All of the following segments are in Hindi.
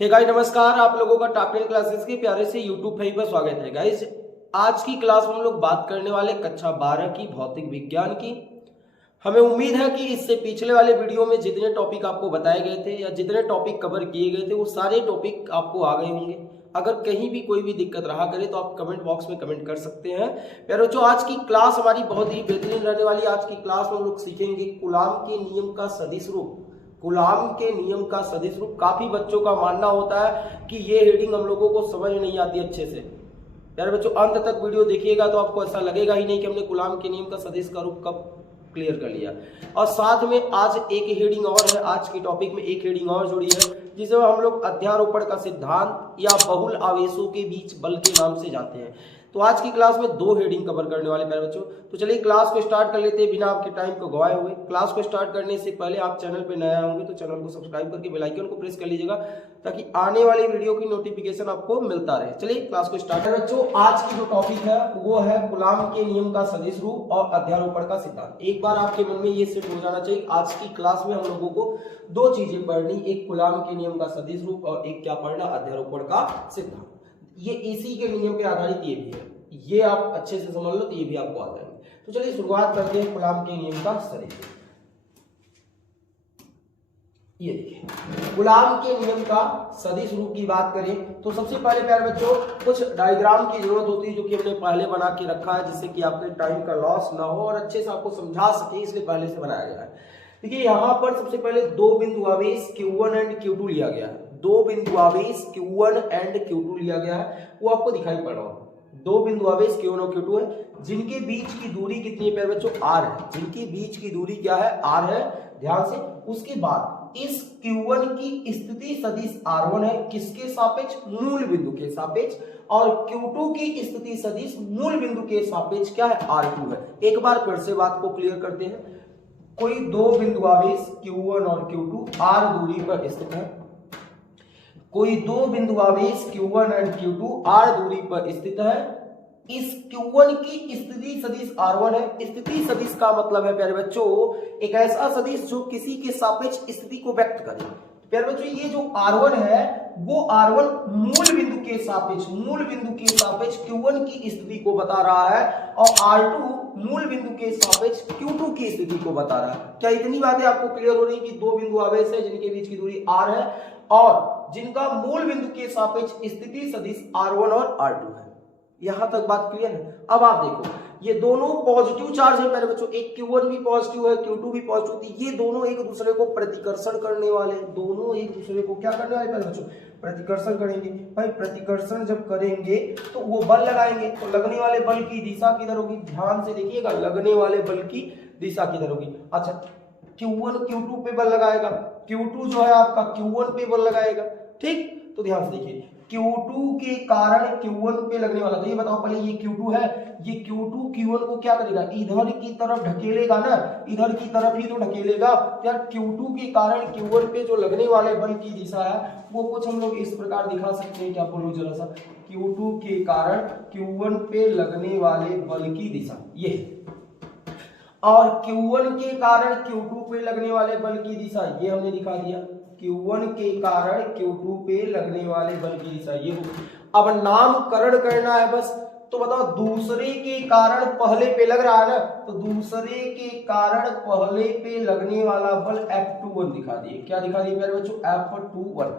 हे गाइस नमस्कार, आप लोगों का टॉप 10 क्लासेस के प्यारे से यूट्यूब पे स्वागत है। गाइस आज की क्लास में हम लोग बात करने वाले कक्षा 12 की भौतिक विज्ञान की। हमें उम्मीद है कि इससे पिछले वाले वीडियो में जितने टॉपिक आपको बताए गए थे या जितने टॉपिक कवर किए गए थे वो सारे टॉपिक आपको आ गए होंगे। अगर कहीं भी कोई भी दिक्कत रहा करे तो आप कमेंट बॉक्स में कमेंट कर सकते हैं। प्यारे बच्चों, आज की क्लास हमारी बहुत ही बेहतरीन रहने वाली है। आज की क्लास में हम लोग सीखेंगे कूलाम के नियम का सदिश रूप। कूलाम के नियम का सदिश रूप। काफी बच्चों का मानना होता है कि ये हेडिंग हम लोगों को समझ नहीं आती अच्छे से। प्यारे बच्चों, अंत तक वीडियो देखिएगा तो आपको ऐसा लगेगा ही नहीं कि हमने कूलाम के नियम का सदिश का रूप कब क्लियर कर लिया। और साथ में आज एक हेडिंग और है, आज के टॉपिक में एक हेडिंग और जुड़ी है जिसे हम लोग अध्यारोपण का सिद्धांत या बहुल आवेशों के बीच बल के नाम से जानते हैं। तो आज की क्लास में दो हेडिंग कवर करने वाले प्यारे बच्चों। तो चलिए क्लास को स्टार्ट कर लेते हैं बिना आपके टाइम को गवाए हुए। क्लास को स्टार्ट करने से पहले आप चैनल पे नया होंगे तो चैनल को सब्सक्राइब करके बेल आइकन को प्रेस कर लीजिएगा ताकि आने वाली वीडियो की नोटिफिकेशन आपको मिलता रहे। चलिए क्लास को स्टार्ट करें बच्चों। आज की जो टॉपिक है वो है कूलाम के नियम का सदिश रूप और अध्यारोपण का सिद्धांत। एक बार आपके मन में ये सेट हो जाना चाहिए, आज की क्लास में हम लोगों को दो चीजें पढ़नी, एक कूलाम के नियम का सदिश रूप और एक क्या पढ़ना, अध्यारोपण का सिद्धांत। ये इसी के नियम पे आधारित ये भी है, ये आप अच्छे से समझ लो तो ये भी आपको आ जाएंगे। तो चलिए शुरुआत करते हैं कूलाम के नियम का सदिश रूप। ये देखिए कूलाम के नियम का सदिश रूप की बात करें तो सबसे पहले प्यारे बच्चों कुछ डायग्राम की जरूरत होती है जो कि हमने पहले बना के रखा है जिससे कि आपके टाइम का लॉस ना हो और अच्छे से आपको समझा सके, इसलिए पहले से बनाया गया है। देखिए यहाँ पर सबसे पहले दो बिंदु आवेश Q1 एंड Q2 लिया गया है। दो बिंदु आवेश Q1 एंड Q2 लिया गया है, वो आपको दिखाई पड़ रहा होगा। दो बिंदु आवेश Q1 और Q2 है जिनके बीच की दूरी कितनी है प्यारे बच्चों, R है। जिनकी बीच की दूरी क्या है, R है। ध्यान से, उसके बाद इस Q1 की स्थिति सदिश R1 है, किसके सापेक्ष, मूल बिंदु के सापेक्ष, और Q2 की स्थिति सदिश मूल बिंदु के सापेक्ष क्या है, R2 है। एक बार फिर से बात को क्लियर करते हैं। कोई दो बिंदु आवेश Q1 और Q2 R दूरी पर स्थित है। कोई दो बिंदु आवेश Q1 एंड Q2 R दूरी पर स्थित है। इस Q1 की स्थिति सदिश R1 है। स्थिति सदिश का मतलब है प्यारे बच्चों एक ऐसा सदिश जो किसी के सापेक्ष स्थिति को व्यक्त करे। प्यारे बच्चों ये जो R1 है वो R1 मूल बिंदु के सापेक्ष Q1 की स्थिति को बता रहा है और R2 मूल बिंदु के सापेक्ष Q2 की स्थिति को बता रहा है। क्या इतनी बातें आपको क्लियर हो रही कि दो बिंदु आवेश है जिनके बीच की दूरी R है और जिनका मूल बिंदु के सापेक्ष स्थिति सदिश R1 और R2 है। यहां तक बात क्लियर है। अब आप देखो ये दोनों पॉजिटिव चार्ज है प्यारे बच्चों, एक Q1 भी पॉजिटिव है, Q2 भी पॉजिटिव थी। ये दोनों एक दूसरे को प्रतिकर्षण करने वाले, दोनों एक दूसरे को क्या करने वाले प्यारे बच्चों, प्रतिकर्षण करेंगे। भाई प्रतिकर्षण जब करेंगे तो वो बल लगाएंगे, तो लगने वाले बल की दिशा किधर होगी, ध्यान से देखिएगा, लगने वाले बल की दिशा किधर होगी। अच्छा Q1 Q2 पे बल लगाएगा, Q2 जो है आपका Q1 पे बल लगाएगा, ठीक। तो ध्यान से देखिए Q2 के कारण Q1 पे लगने वाला, तो ये बताओ पहले ये Q2 है, ये Q2 Q1 को क्या करेगा, इधर की तरफ ढकेलेगा ना, इधर की तरफ ही तो ढकेलेगा। यार Q2 के कारण Q1 पे जो लगने वाले बल की दिशा है वो कुछ हम लोग इस प्रकार दिखा सकते हैं। क्या बोलो जरा सा, Q2 के कारण Q1 पे लगने वाले बल की दिशा ये, और Q1 के कारण Q2 पे लगने वाले बल की दिशा ये हमने दिखा दिया। Q1 के कारण Q2 पे लगने वाले बल की दिशा ये होगी। अब नामकरण करना है बस। तो बताओ दूसरे के कारण पहले पे लग रहा है ना, तो दूसरे के कारण पहले पे लगने वाला बल F21 दिखा दिए। क्या दिखा दिए प्यारे बच्चों, F21।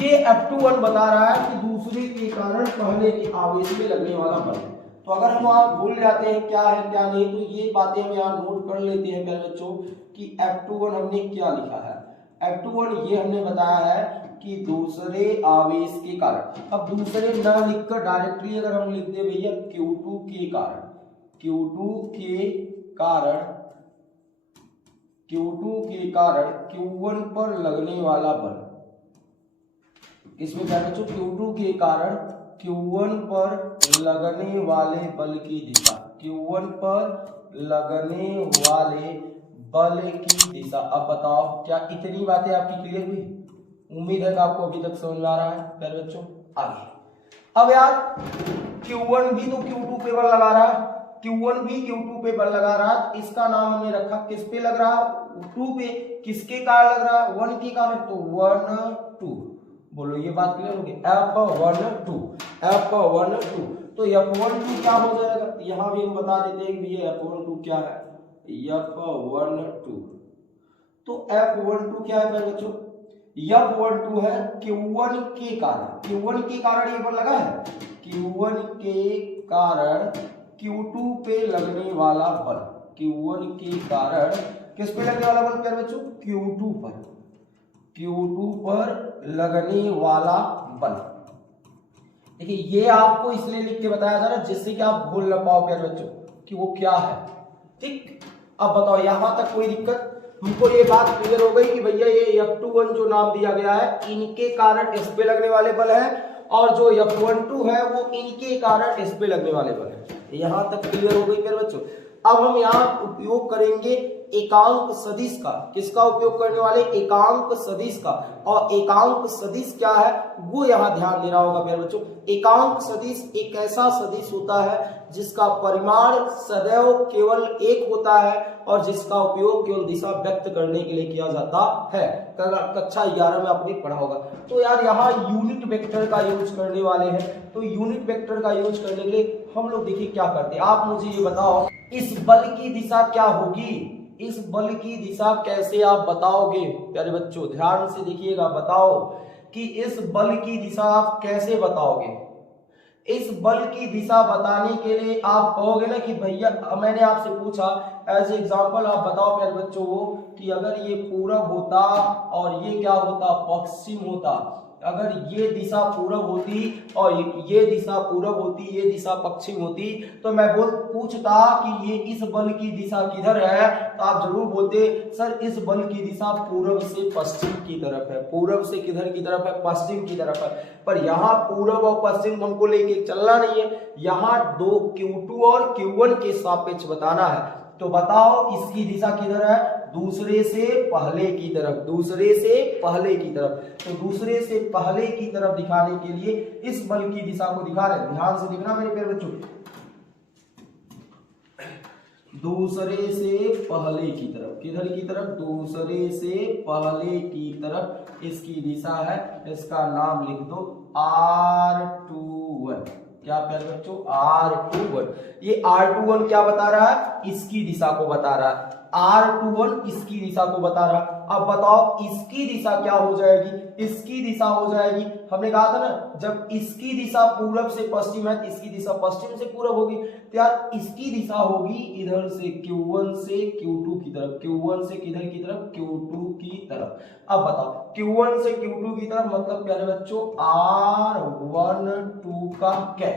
ये F21 बता रहा है कि दूसरे के कारण पहले के आवेश में लगने वाला बल। तो अगर हम वहां भूल जाते हैं क्या है क्या नहीं, तो ये बातें हम यहाँ नोट कर लेते हैं प्यारे बच्चों कि F21 हमने क्या लिखा है। F21 ये हमने बताया है कि दूसरे आवेश के कारण। अब दूसरे न लिखकर डायरेक्टली अगर हम लिख दे भैया Q2 के कारण, Q2 के कारण Q1 पर लगने वाला बल, इसमें क्या बच्चों, Q2 के कारण Q1 पर लगने वाले बल की दिशा, Q1 पर लगने वाले बल की दिशा। अब बताओ क्या इतनी बातें आपकी क्लियर हुई? उम्मीद है कि आपको अभी तक समझ में आ रहा है प्यारे बच्चों। आगे अब यार Q1 भी तो Q2 पे बल लगा रहा है, Q1 भी Q2 पे बल लगा रहा है, इसका नाम हमने रखा किस पे लग रहा है, 2 पे। किसके कारण लग रहा है, 1 के कारण, तो 1 2 बोलो ये बात क्लियर होगी। F12 तो F12 क्या हो जाएगा, यहां भी हम बता देते हैं कि ये F12 क्या है, F12 तो F12 क्या है मेरे बच्चों, F12 है Q1 के कारण, Q1 के कारण ये बल लगा है, Q1 के कारण Q2 पे लगने वाला बल, Q1 के कारण किस पे लगने वाला बल मेरे बच्चों, Q2 पर, Q2 पर लगने वाला बल। देखिए ये आपको इसलिए लिख के बताया जा रहा है जिससे कि आप भूल ना पाओ प्यारे बच्चों कि वो क्या है, ठीक। अब बताओ यहां तक कोई दिक्कत, हमको ये बात क्लियर हो गई कि भैया ये F21 जो नाम दिया गया है इनके कारण इस पे लगने वाले बल है, और जो F12 है वो इनके कारण इस पे लगने वाले बल है। यहां तक क्लियर हो गई प्यारे बच्चों। अब हम यहाँ उपयोग करेंगे एकांक सदिश का, किसका उपयोग करने वाले, एकांक सदिश का। और एकांक सदिश क्या है वो यहाँ ध्यान देना होगा प्यारे बच्चों। एकांक सदिश एक ऐसा सदिश होता है जिसका परिमाण सदैव केवल एक होता है और जिसका उपयोग केवल दिशा व्यक्त करने के लिए किया जाता है। कक्षा 11 में आपने पढ़ा होगा। तो यार यहाँ यूनिट वेक्टर का यूज करने वाले हैं, तो यूनिट वेक्टर का यूज करने के लिए हम लोग देखिए क्या करते हैं। आप मुझे ये बताओ इस बल की दिशा क्या होगी, इस बल की दिशा कैसे आप बताओगे प्यारे बच्चों, ध्यान से देखिएगा, बताओ कि इस बल की दिशा आप कैसे बताओगे। इस बल की दिशा बताने के लिए आप कहोगे ना कि भैया मैंने आपसे पूछा एज एग्जांपल आप बताओ प्यारे बच्चों वो कि अगर ये पूरब होता और ये क्या होता, पश्चिम होता, अगर ये दिशा पूरब होती और ये दिशा पूरब होती, ये दिशा पश्चिम होती, तो मैं पूछता कि ये इस बल की दिशा किधर है, तो आप जरूर बोलते सर इस बल की दिशा पूरब से पश्चिम की तरफ है। पूरब से किधर की तरफ है, पश्चिम की तरफ है। पर यहाँ पूरब और पश्चिम हमको लेके चलना नहीं है, यहाँ दो Q2 और Q1 के सापेक्ष बताना है। तो बताओ इसकी दिशा किधर है, दूसरे से पहले की तरफ, दूसरे से पहले की तरफ। तो दूसरे से पहले की तरफ दिखाने के लिए इस बल की दिशा को दिखा रहे हैं, ध्यान से देखना मेरे प्यारे बच्चों, दूसरे से पहले की तरफ, किधर की तरफ, दूसरे से पहले की तरफ इसकी दिशा है, इसका नाम लिख दो R21। क्या प्यारे बच्चों, R21। ये R21 क्या बता रहा है, इसकी दिशा को बता रहा है, R21 इसकी दिशा को बता रहा। अब बताओ इसकी दिशा क्या हो जाएगी, इसकी दिशा हो जाएगी, हमने कहा था ना जब इसकी दिशा पूरब से पश्चिम है इसकी दिशा पश्चिम से पूरब होगी, तो यार इसकी दिशा होगी इधर से Q1 से Q2 की तरफ, Q1 से किधर की तरफ, Q2 की तरफ। अब बताओ Q1 से Q2 की तरफ मतलब प्यारे बच्चों R12 का क्या,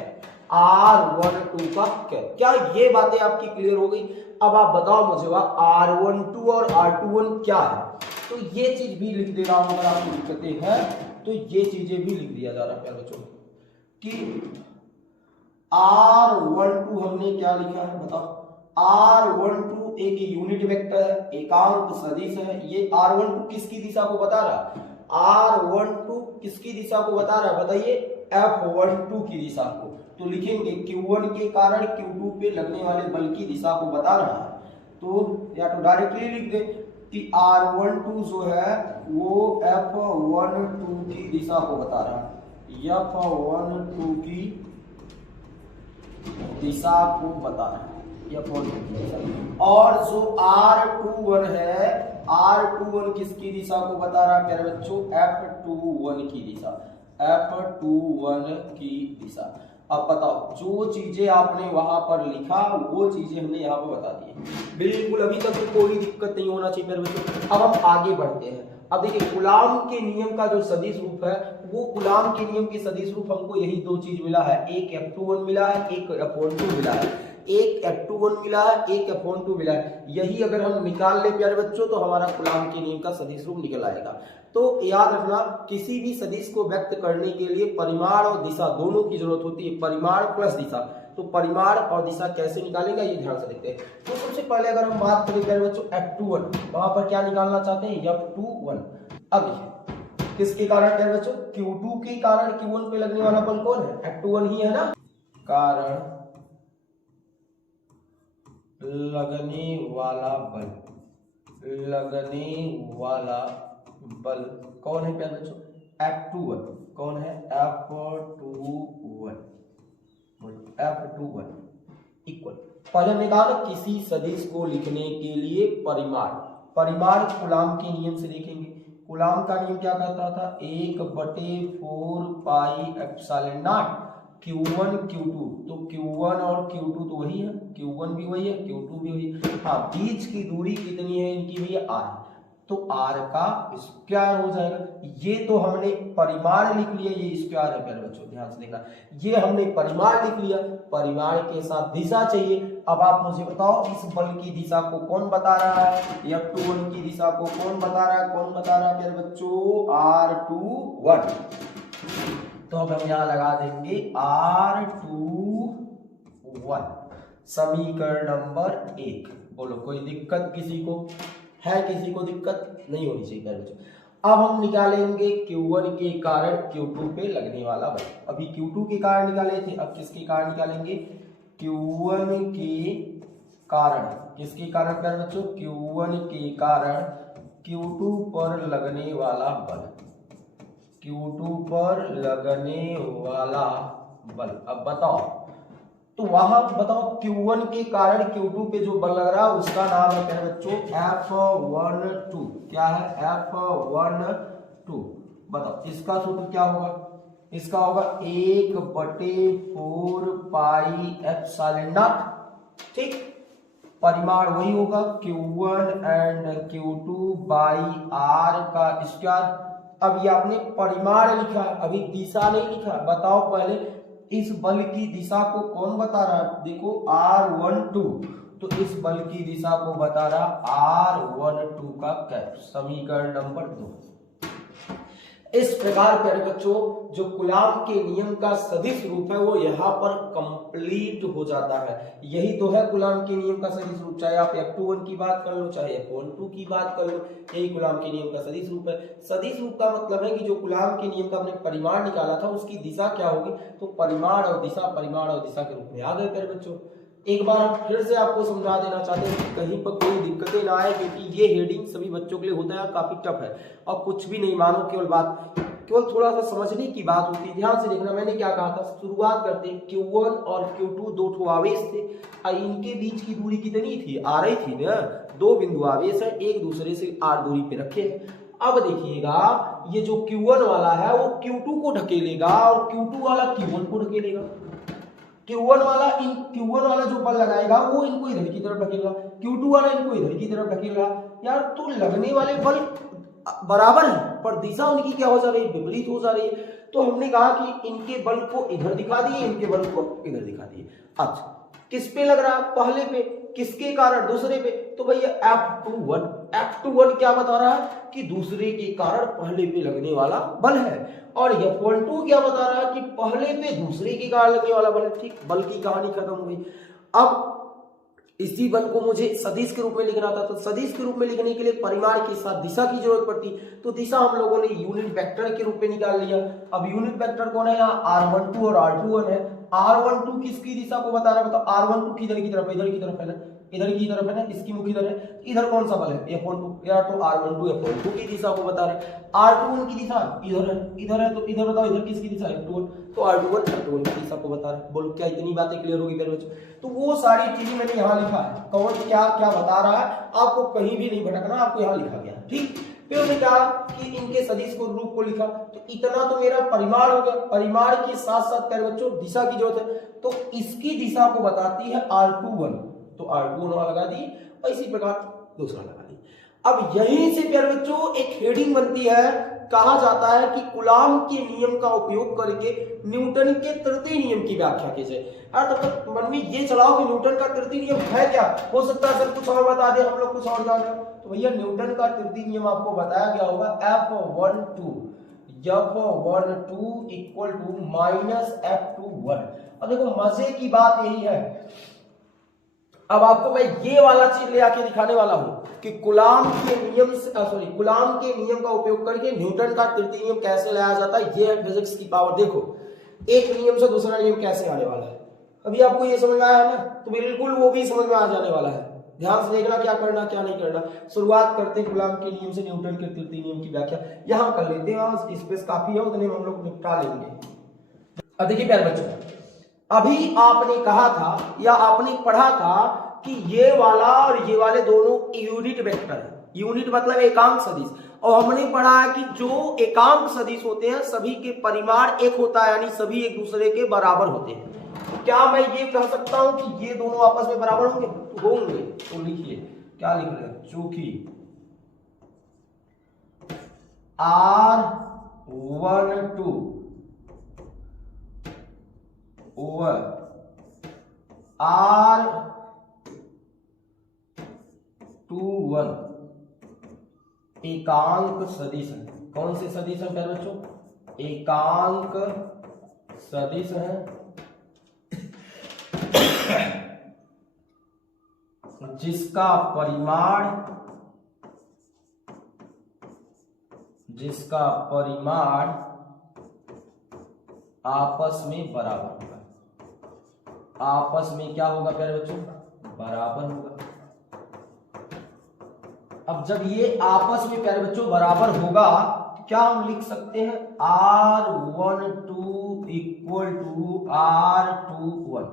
R12 का क्या ये बातें आपकी क्लियर हो गई। अब आप बताओ मुझे R12 और R21 क्या है, तो ये चीज भी लिख दे रहा हूं, अगर आपको दिक्कतें हैं तो ये चीजें भी लिख दिया जा रहा है प्यारे बच्चों कि R12 हमने क्या लिखा है बताओ, R12 एक यूनिट वेक्टर है, एकांक सदिश है। ये R12 किसकी दिशा को बता रहा है, R12 किसकी दिशा को बता रहा है बताइए, F12 की दिशा को। तो लिखेंगे Q1 के कारण Q2 पे लगने वाले बल की दिशा को बता रहा है, तो या तो डायरेक्टली लिख दे कि R12 जो है वो F12 की दिशा को बता रहा है, F12 की दिशा को बता रहा है, और जो R21 है, R21 किसकी दिशा को बता रहा है प्यारे बच्चों, F21 की दिशा, F21 की दिशा। अब बताओ जो चीजें आपने वहां पर लिखा वो चीजें हमने यहाँ पर बता दी, बिल्कुल अभी तक कोई दिक्कत नहीं होना चाहिए मेरे बच्चों। अब हम आगे बढ़ते हैं। अब देखिए कूलाम के नियम का जो सदिश रूप है वो कूलाम के नियम की सदिश रूप हमको यही दो चीज मिला है, एक F21 मिला है, एक F12 मिला है, एक F21 मिला है, एक F12 मिला है। यही अगर हम निकाल ले प्यारे बच्चों तो हमारा कूलाम के नियम का सदिश रूप निकल आएगा। तो याद रखना किसी भी सदिश को व्यक्त करने के लिए परिमाण और दिशा दोनों की जरूरत होती है, परिमाण प्लस दिशा। तो परिमाण और दिशा कैसे निकालेगा ये ध्यान से देखते हैं। तो सबसे पहले अगर हम बात करें प्यारे बच्चों F21, वहां पर क्या निकालना चाहते हैं, F21। अब किसके कारण प्यारे बच्चों, Q2 के कारण Q1 पे लगने वाला बल कौन है, F21 ही है ना, कारण लगने वाला बल, लगने वाला बल कौन है प्यारे बच्चों, F21 कौन है? F21 इक्वल, पहले हमने कहा ना किसी सदिश को लिखने के लिए परिमाण कूलाम के नियम से देखेंगे। कूलाम का नियम क्या कहता था? 1/4 pi epsilon naught Q1 Q2, तो Q1 और Q2 तो वही है, Q1 भी वही है, Q2 भी वही है। हाँ, बीच की दूरी कितनी है इनकी भैया? R, तो R का स्क्वायर हो जाएगा। ये तो हमने परिमाण लिख लिया, ये स्क्वायर है प्यारे बच्चों, ध्यान से देखना, ये हमने परिमाण लिख लिया। परिमाण के साथ दिशा चाहिए। अब आप मुझे बताओ इस बल की दिशा को कौन बता रहा है? F21 की दिशा को कौन बता रहा है? कौन बता रहा है प्यारे बच्चों? R21। तो अब हम यहां लगा देंगे R21 समीकरण नंबर 1। बोलो कोई दिक्कत किसी को है? किसी को दिक्कत नहीं होनी चाहिए प्यारे बच्चों। अब हम निकालेंगे Q1 के कारण Q2 पे लगने वाला बल। अभी Q2 के कारण निकाले थे, अब किसके कारण निकालेंगे? Q1 के कारण। किसके कारण प्यारे बच्चों? Q1 के कारण Q2 पर लगने वाला बल। Q2 पर लगने वाला बल। अब बताओ, तो वहां बताओ Q1 के कारण Q2 पे जो बल लग रहा है उसका नाम है प्यारे बच्चों F12। क्या है? F12। बताओ इसका सूत्र क्या होगा? इसका होगा 1/4 पाई एप्सिलॉन नॉट, ठीक। परिमाण वही होगा Q1 and Q2 by R का स्क्वायर। अब ये आपने परिमाण लिखा, अभी दिशा नहीं लिखा। बताओ पहले इस बल की दिशा को कौन बता रहा है? देखो R12, तो इस बल की दिशा को बता रहा R12 का कैप, समीकरण नंबर 2। इस प्रकार प्यारे बच्चों जो कूलाम के नियम का सदिश रूप है वो यहाँ पर कंप्लीट हो जाता है। यही तो है कूलाम के नियम का सदिश रूप, चाहे आप F21 की बात कर लो, चाहे F12 की बात कर लो, यही कूलाम के नियम का सदिश रूप है। सदिश रूप का मतलब है कि जो कूलाम के नियम का आपने परिमाण निकाला था उसकी दिशा क्या होगी, तो परिमाण और दिशा के रूप में आ गए प्यारे बच्चों। एक बार हम फिर से आपको समझा देना चाहते हैं कि कहीं पर कोई दिक्कतें ना आए, क्योंकि ये हेडिंग सभी बच्चों के लिए होता है, काफी टफ है। और कुछ भी नहीं मानो, केवल थोड़ा सा समझने की बात होती है। ध्यान से देखना, मैंने क्या कहा था, शुरुआत करते हैं। Q1 और Q2 दो ठो आवेश थे, इनके बीच की दूरी कितनी थी? R ही थी ना। दो बिंदु आवेश है, एक दूसरे से R दूरी पे रखे हैं। अब देखिएगा ये जो Q1 वाला है वो Q2 को ढकेलेगा और Q2 वाला Q1 को ढकेलेगा। Q1 वाला जो बल लगाएगा वो इनको इधर की तरफ ढकेलेगा, Q2 वाला इनको इधर की तरफ ढकेलेगा। यार तो लगने वाले बल बराबर है पर दिशा उनकी क्या हो जा रही है? विपरीत हो जा रही है। तो हमने कहा कि इनके बल को इधर दिखा दिए, इनके बल को इधर दिखा दिए। अच्छा किस पे लग रहा है? पहले पे। किसके कारण? दूसरे पे। तो भैया F21 क्या बता रहा है कि दूसरे के कारण पहले पे लगने वाला बल है, और F12 क्या बता रहा है कि पहले पे दूसरे के कारण लगने वाला बल है। ठीक, बल की कहानी खत्म हो गई। अब इसी बल को मुझे सदिश के रूप में लिखना था, तो सदिश के रूप में लिखने के लिए परिमाण के साथ दिशा की जरूरत पड़ती, तो दिशा हम लोगों ने यूनिट वेक्टर के रूप में निकाल लिया। अब यूनिट वेक्टर कौन है? यहाँ R12 और R21 है। R12 किसकी दिशा को बता रहा है? बताओ R12 किधर की तरफ है? इधर की तरफ है ना, इधर की तरफ है ना, इसकी मुख इधर है। इधर कौन सा बल है? F12। यार तो R12 F12 की दिशा को बता रहा है। R21 की दिशा इधर है, इधर है, तो इधर बताओ इधर किसकी दिशा? F21, तो R21 F21 की दिशा को बता रहा है। बोलो क्या इतनी बातें क्लियर होगी मेरे बच्चों? तो वो सारी चीजें मैंने यहाँ लिखा है, कौन क्या क्या बता रहा है, आपको कहीं भी नहीं भटकना, आपको यहाँ लिखा गया। ठीक, फिर हमने कहा कि इनके सदिश को रूप को लिखा, तो इतना तो मेरा परिमाण हो गया। परिमाण के साथ साथ प्यारे बच्चों दिशा की जरूरत है, तो इसकी दिशा को बताती है R21, तो R21 वाला लगा दी, और इसी प्रकार दूसरा लगा दी। अब यहीं से प्यारे बच्चों एक हेडिंग बनती है, कहा जाता है कि कूलाम के नियम का उपयोग करके न्यूटन के तृतीय नियम की व्याख्या की जाए। तब तक मन में ये चलाओ कि न्यूटन का तृतीय नियम है क्या? हो सकता है सर कुछ और बता दे, हम लोग कुछ और जान रहे हो। तो भैया न्यूटन का तृतीय नियम आपको बताया गया होगा F12 equal to minus F21। अब देखो मजे की बात यही है, अब आपको मैं ये वाला चीज ले आके दिखाने वाला हूं कि कूलाम के नियम का उपयोग करके न्यूटन का तृतीय नियम कैसे लाया जाता है। ये है फिजिक्स की पावर। देखो एक नियम से दूसरा नियम कैसे आने वाला है, अभी आपको ये समझ में आया है ना, तो बिल्कुल वो भी समझ में आ जाने वाला है। ध्यान से देखना क्या करना क्या नहीं करना। शुरुआत करते हैं कूलॉम के नियम से, न्यूटन के तृतीय नियम की व्याख्या यहाँ कर लेते हैं और स्पेस काफी है उतने में हम लोग निपटा लेंगे। अब देखिए प्यारे बच्चों, अभी आपने कहा था या आपने पढ़ा था कि ये वाला और ये वाले दोनों यूनिट वेक्टर है। यूनिट मतलब एकांक सदिश, और हमने पढ़ा है कि जो एकांक सदिश होते हैं सभी के परिमाण एक होता है, यानी सभी एक दूसरे के बराबर होते हैं। तो क्या मैं ये कह सकता हूं कि ये दोनों आपस में बराबर होंगे? तो होंगे। तो लिखिए क्या लिख रहे हैं, चूंकि R12 ओवर R21 एकांक सदिश है। कौन से सदिश है प्यारे बच्चों? एकांक सदिश है जिसका परिमाण आपस में बराबर होगा। आपस में क्या होगा प्यारे बच्चों? बराबर होगा। अब जब ये आपस में प्यारे बच्चों बराबर होगा तो क्या हम लिख सकते हैं R12 इक्वल टू R21।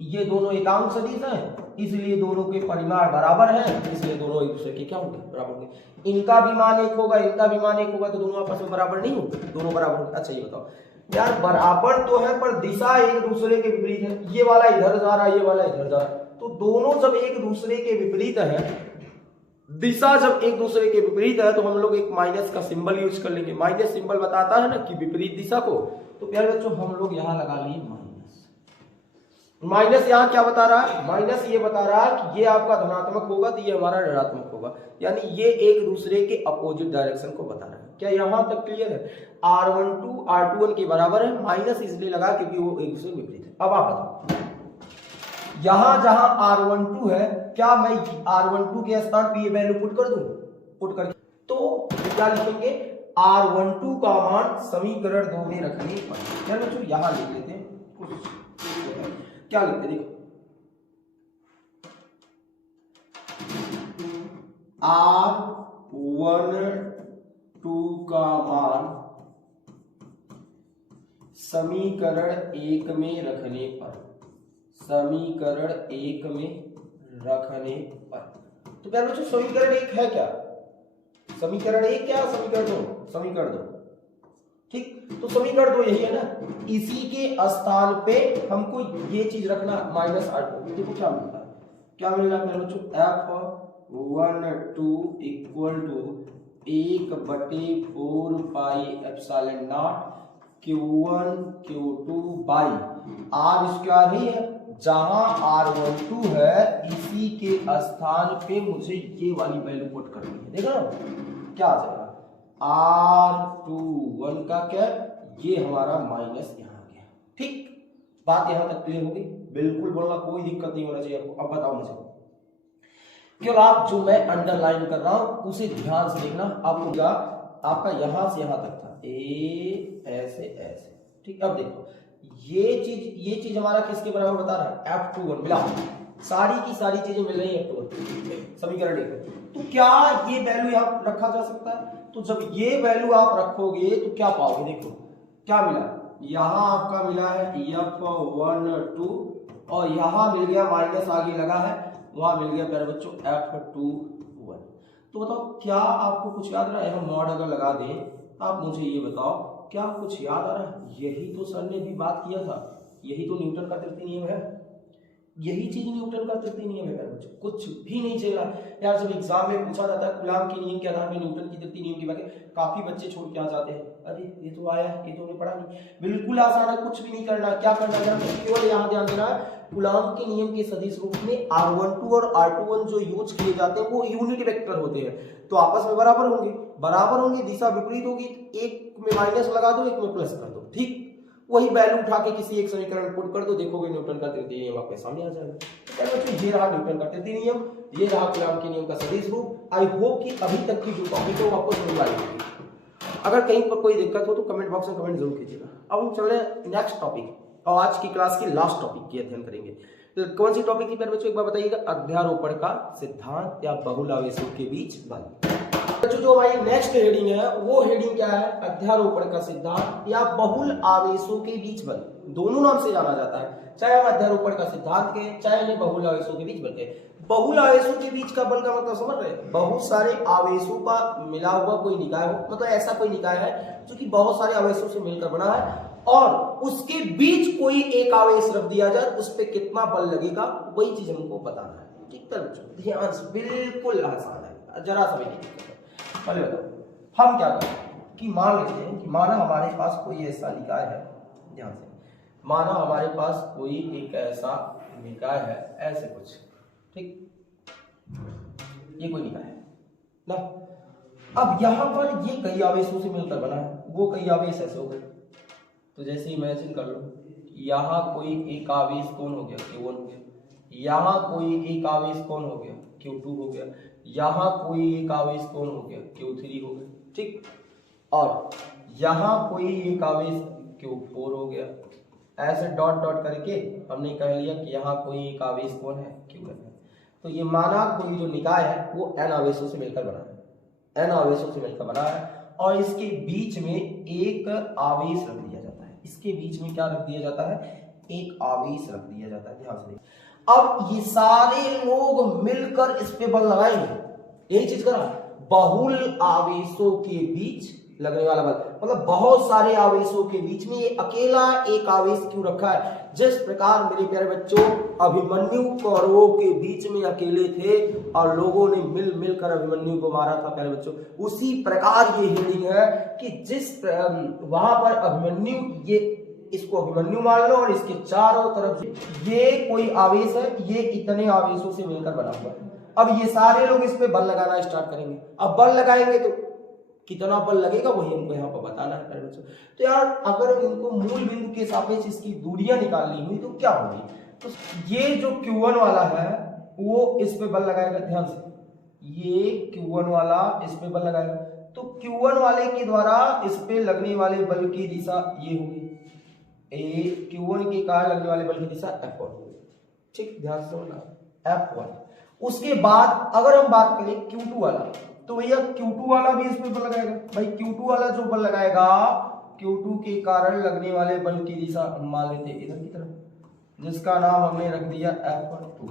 ये दोनों एकांक सदिश हैं, इसलिए दोनों के परिमाण बराबर हैं, इसलिए दोनों एक दूसरे के क्या होंगे? बराबर होंगे। इनका भी मान एक होगा, इनका भी मान एक होगा, तो दोनों आपस में बराबर नहीं होंगे, दोनों बराबर होंगे। अच्छा ये बताओ यार, बराबर तो है पर दिशा एक दूसरे के विपरीत है। ये वाला इधर जा रहा है, ये वाला इधर जा रहा है, तो दोनों जब एक दूसरे के विपरीत है, दिशा जब एक दूसरे के विपरीत है, तो हम लोग एक माइनस का सिंबल यूज कर लेंगे। माइनस सिंबल बताता है ना कि विपरीत दिशा को। तो प्यारे बच्चों हम लोग यहां लगा लिए माइनस। माइनस यहाँ क्या बता रहा है? माइनस ये बता रहा है कि ये आपका धनात्मक होगा तो ये हमारा ऋणात्मक होगा, यानी ये एक दूसरे के अपोजिट डायरेक्शन को बता रहा है। क्या यहां तक क्लियर है? R12 R21 के बराबर है, माइनस इसलिए लगा क्योंकि वो एक दूसरे के विपरीत है। अब आप बताओ, यहां जहां R12 है, क्या मैं R12 के स्थान पे ये वैल्यू पुट कर दूं? पुट कर तो क्या लिखेंगे? R12 का मान समीकरण 2 में रखने पर। चलो बच्चों यहां लिख लेते हैं, क्या लिखते हैं देखो, R12 का मान समीकरण 1 में रखने पर। समीकरण 1 में रखने पर तो क्या बच्चों समीकरण 1 है क्या? समीकरण 1 क्या? समीकरण 2। समीकरण 2 ठीक, तो समीकरण 2 यही है ना। इसी के स्थान पे हमको ये चीज रखना -R2। देखो क्या मिलता है, क्या मिल रहा है मेरे बच्चों? F12 equal to 1/4 pi epsilon naught Q1 Q2 by R square ही है। जहां R12 है इसी के स्थान पे मुझे ये वाली वैल्यू पुट करनी है। देखो क्या आ जाएगा, R21 का क्या, ये हमारा माइनस यहाँ आ गया। ठीक, बात यहां तक क्लियर होगी? बिल्कुल बोलना, कोई दिक्कत नहीं होना चाहिए आपको। अब बताओ मुझे, केवल आप जो मैं अंडरलाइन कर रहा हूं उसे ध्यान से देखना। आपको आपका यहां से यहां तक था, ऐसे ऐसे। ठीक, अब देखो ये चीज हमारा किसके बराबर बता रहा है? F21 मिला, सारी की सारी चीजें मिल रही है F21 समीकरण 1। तो क्या ये वैल्यू यहां रखा जा सकता है? तो जब ये वैल्यू आप रखोगे तो क्या पाओगे? देखो क्या मिला, यहां आपका मिला है F12 और यहां मिल गया माइनस आगे लगा है, वहां मिल गया प्यारे बच्चों F21। तो बताओ क्या आपको कुछ याद रहा है? हम मॉड अगर लगा दें, आप मुझे ये बताओ क्या कुछ याद आ रहा है? यही तो सर ने भी बात किया था, यही तो न्यूटन का तृतीय नियम है। यही चीज न्यूटन का तृतीय नियम है बच्चों, कुछ भी नहीं चल रहा यार। जब एग्जाम में पूछा जाता है कूलॉम के नियम के आधार पर न्यूटन की तृतीय नियम की व्याख्या, काफी बच्चे छोड़ के आ जाते हैं, अरे ये तो आया, ये तो हमने पढ़ा नहीं। बिल्कुल आसान है, कुछ भी नहीं करना। क्या करना है, केवल यहाँ ध्यान देना है कूलॉम के नियम के सदिश रूप में R12 और R21 जो यूज किए जाते हैं वो यूनिट वेक्टर होते हैं, तो आपस में बराबर होंगे। बराबर होंगे, दिशा विपरीत होगी, एक में माइनस लगा दो, एक में प्लस कर दो। ठीक, वही वैल्यू उठा के किसी एक समीकरण पुट कर दो, देखोगे न्यूटन का तृतीय नियम आपके सामने आ जाएगा। तो ये रहा न्यूटन का तृतीय नियम, ये रहा कूलॉम के नियम का सदिश रूप। आई होप कि अभी तक की जो टॉपिक है वो आपको समझ आई होगी। अगर कहीं पर कोई दिक्कत हो तो कमेंट बॉक्स में कमेंट जरूर कीजिएगा। अब हम चल रहे हैं नेक्स्ट टॉपिक, और आज की क्लास की लास्ट टॉपिक की अध्ययन करेंगे। तो कौन सी टॉपिक थी प्यारे बच्चों, एक बार बताइएगा। अध्यारोपण का सिद्धांत या बहुल आवेशों के बीच बल। बच्चों जो हमारी नेक्स्ट हेडिंग है वो हेडिंग क्या है, अध्यारोपण का सिद्धांत या बहुल आवेशों के बीच बल। दोनों नाम से जाना जाता है, चाहे हम अध्यारोपण का सिद्धांत के, चाहे इन्हें बहुल आवेशों के बीच बल के। बहुल आवेशों के बीच का बल का मतलब समझ रहे हैं, बहुत सारे आवेशों का मिला हुआ कोई निकाय हो, मतलब ऐसा कोई निकाय है जो कि बहुत सारे आवेशों से मिलकर बना है और उसके बीच कोई एक आवेश रख दिया जाए, उस पर कितना बल लगेगा वही चीज हमको बताना है। ठीक है बच्चों, ध्यान से, बिल्कुल आसान है, जरा सा भी नहीं दिक्कत है। पहले बताओ हम क्या करें कि मान लेते हैं कि माना हमारे पास कोई ऐसा निकाय है, ध्यान से, माना हमारे पास कोई एक ऐसा निकाय है, ऐसे कुछ, ठीक, ये कोई निकाय है ना। अब यहां पर ये कई आवेशों से मिलकर बना है, वो कई आवेश ऐसे हो गए, तो जैसे इमेजिन कर लो, यहां कोई एक आवेश कौन हो गया, Q1 हो गया, यहां कोई एक आवेश कौन हो गया, Q2 हो गया, यहां कोई एक आवेश कौन हो गया, Q3 हो गया, ठीक, और यहां कोई एक आवेश Q4 हो गया। ऐसे डॉट डॉट करके हमने कह लिया कि यहाँ कोई एक आवेश कौन है, Q1 है। तो ये माना कोई जो निकाय है वो n आवेशों से मिलकर बना है, n आवेशों से मिलकर बना है और इसके बीच में एक आवेश रख दिया जाता है। इसके बीच में क्या रख दिया जाता है, एक आवेश रख दिया जाता है, ध्यान से। अब ये सारे लोग मिलकर इस पे बल लगाएंगे, यही चीज करा, बहुल आवेशों के बीच लगने वाला बल, मतलब बहुत सारे आवेशों के बीच में ये अकेला एक आवेश क्यों रखा है। जिस प्रकार मेरे प्यारे बच्चों अभिमन्यु कौरवों के बीच में अकेले थे और लोगों ने मिलकर अभिमन्यु को मारा था प्यारे बच्चों, उसी प्रकार ये हेडिंग है कि जिस वहां पर अभिमन्यु, ये इसको अभिमन्यु मान लो और इसके चारों तरफ ये कोई आवेश है, ये इतने आवेशों से मिलकर बना हुआ है। अब ये सारे लोग इस पे बल लगाना स्टार्ट करेंगे। अब बल लगाएंगे तो कितना बल लगेगा वही हमको यहाँ पर बताना है प्यारे बच्चों। तो यार अगर इनको मूल बिंदु के सापेक्ष इसकी दूरियां निकालनी हुई तो क्या होगी, तो ये जो Q1 वाला है वो इस पे बल लगाएगा, ध्यान से, ये Q1 वाला इस पे बल लगाएगा, तो Q1 वाले के द्वारा इस पे लगने वाले बल की दिशा ये होगी, Q1 के कारण लगने वाले बल की दिशा F1 होगी, ठीक, ध्यान से समझना, F1। उसके बाद अगर हम बात करें Q2 वाला, तो भैया Q2 वाला भी इस पे बल लगाएगा। भाई Q2 वाला जो बल लगाएगा, Q2 के कारण लगने वाले बल की दिशा मान लेते हैं इधर की तरफ, जिसका नाम हमने रख दिया F2।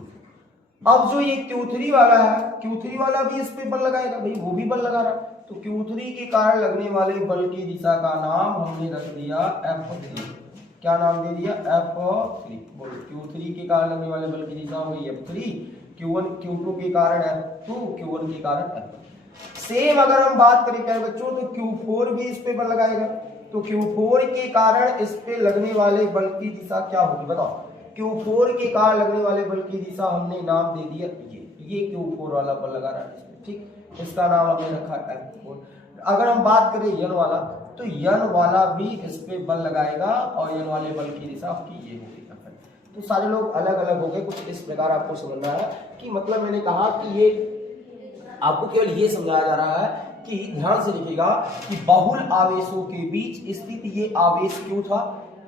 अब जो ये Q3 वाला है, Q3 वाला भी इस पे बल लगाएगा, भाई वो भी बल लगा रहा, तो Q3 के कारण लगने वाले बल की दिशा का नाम हमने रख दिया F3। क्या नाम दे दिया, F3। बोलो, Q3 के कारण लगने वाले बल की दिशा हुई F3, Q2 के कारण F2, Q1 के कारण F1। सेम अगर हम बात करें प्यारे बच्चों तो Q4 भी इस पे बल लगाएगा, तो Q4 के कारण इस पे लगने वाले बल की दिशा क्या होगी बताओ। Q4 के कारण लगने वाले बल की दिशा हमने नाम दे दिया ये Q4 वाला बल लगा रहा है इसमें, ठीक, इसका नाम हमने रखा F4। अगर हम बात करें यन वाला, तो यन वाला भी इस पे बल लगाएगा और यन वाले बल की दिशा आपकी ये होगी। तो सारे लोग अलग अलग हो गए, कुछ इस प्रकार आपको समझना है कि मतलब मैंने कहा कि ये आपको केवल ये समझाया जा रहा है कि ध्यान से लिखिएगा कि बहुल आवेशों के बीच स्थित ये आवेश क्यों था,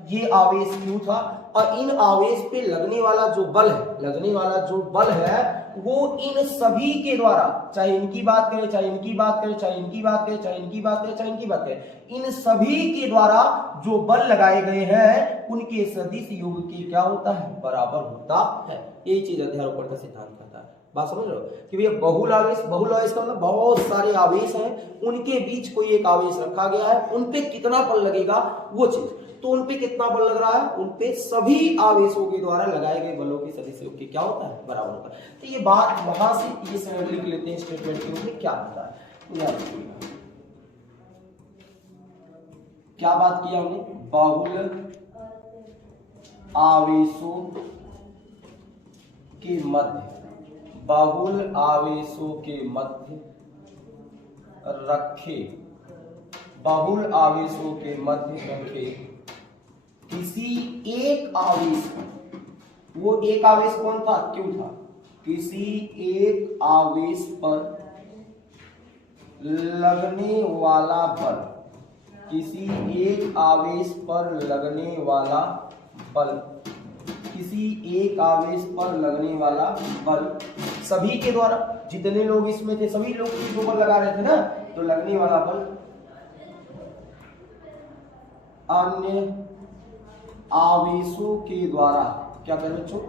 ये आवेश क्यों था, और इन आवेश पे लगने वाला जो बल है, लगने वाला जो बल है वो इन सभी के द्वारा, चाहे इनकी बात करें, चाहे इनकी बात करें, चाहे इनकी बात करें, चाहे इनकी बात करें, चाहे इनकी बात करें, इन सभी के द्वारा जो बल लगाए गए हैं उनके सदिश योग के क्या होता है, बराबर होता है। यही चीज अध्यारोपण का सिद्धांत कहता है। बात समझ रहे हो कि भैया बहुल आवेश का मतलब बहुत सारे आवेश हैं, उनके बीच कोई एक आवेश रखा गया है, उनपे कितना बल लगेगा वो चीज, तो उनपे कितना बल लग रहा है, उनपे सभी आवेशों के द्वारा लगाए गए बलों के सदिश योग के क्या होता है, बराबर होता है। तो ये बात वहां से ये समझ लिख लेते हैं स्टेटमेंट के रूप में क्या होता है। क्या बात किया हमने, बहुल आवेशों के मध्य, बहुल आवेशों के मध्य रखे, बहुल आवेशों के मध्य रखे किसी एक आवेश, वो एक आवेश कौन था, क्यों था, किसी एक आवेश पर लगने वाला बल, किसी एक आवेश पर लगने वाला बल किसी एक आवेश पर लगने वाला बल सभी के द्वारा, जितने लोग इसमें थे सभी लोग इसके ऊपर लगा रहे थे ना, तो लगने वाला बल अन्य आवेशों के द्वारा, क्या करें बच्चों,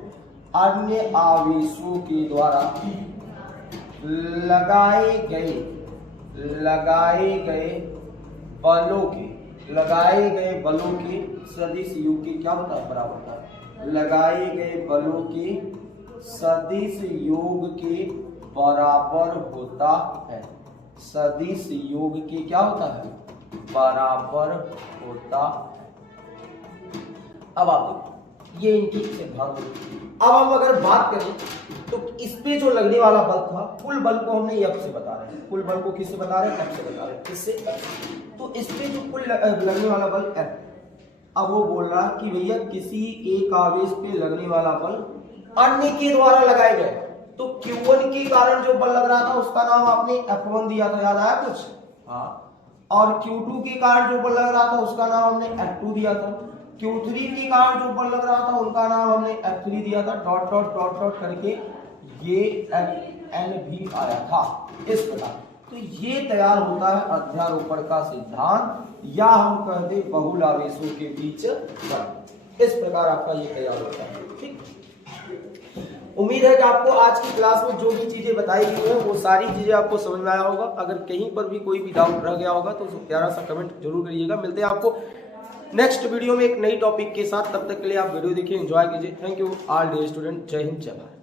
अन्य आवेशों के द्वारा लगाए गए बलों के सदिश योग के क्या होता है, बराबर होता है। लगाए गए बलों के सदिश योग के बराबर होता है। सदिश योग के क्या होता है, बराबर होता। अब आप देखो ये इनकी सिद्धांत। अब हम अगर बात करें तो इस पे जो लगने वाला बल था, कुल बल को हमने F से बता रहे हैं। कुल बल को किससे बता रहे हैं, F से बता रहे हैं। किससे, तो इस पे जो कुल लगने वाला बल F, अब वो बोल रहा कि भैया किसी एक आवेश पे लगने वाला बल अन्य के द्वारा लगाए गए। तो Q1 के कारण जो बल लग रहा था उसका नाम आपने F1 दिया था, याद आया कुछ? हाँ। और Q2 के कारण जो बल लग रहा था उसका नाम हमने F2 दिया था। Q3 के कारण जो बल लग रहा था उनका नाम हमने F3 दिया था। डॉट डॉट डॉट डॉट करके ये Fn भी आया था इस प्रकार। तो ये तैयार होता है अध्यारोपण का सिद्धांत, या हम कहते बहुल आवेशों के बीच बल। इस प्रकार आपका ये तैयार होता है। ठीक, उम्मीद है कि आपको आज की क्लास में जो भी चीजें बताई गई है वो सारी चीजें आपको समझ में आया होगा। अगर कहीं पर भी कोई भी डाउट रह गया होगा तो प्यारा सा कमेंट जरूर करिएगा। मिलते हैं आपको नेक्स्ट वीडियो में एक नई टॉपिक के साथ। तब तक के लिए आप वीडियो देखिए, एंजॉय कीजिए। Thank you all dear student. जय हिंद, जय भारत।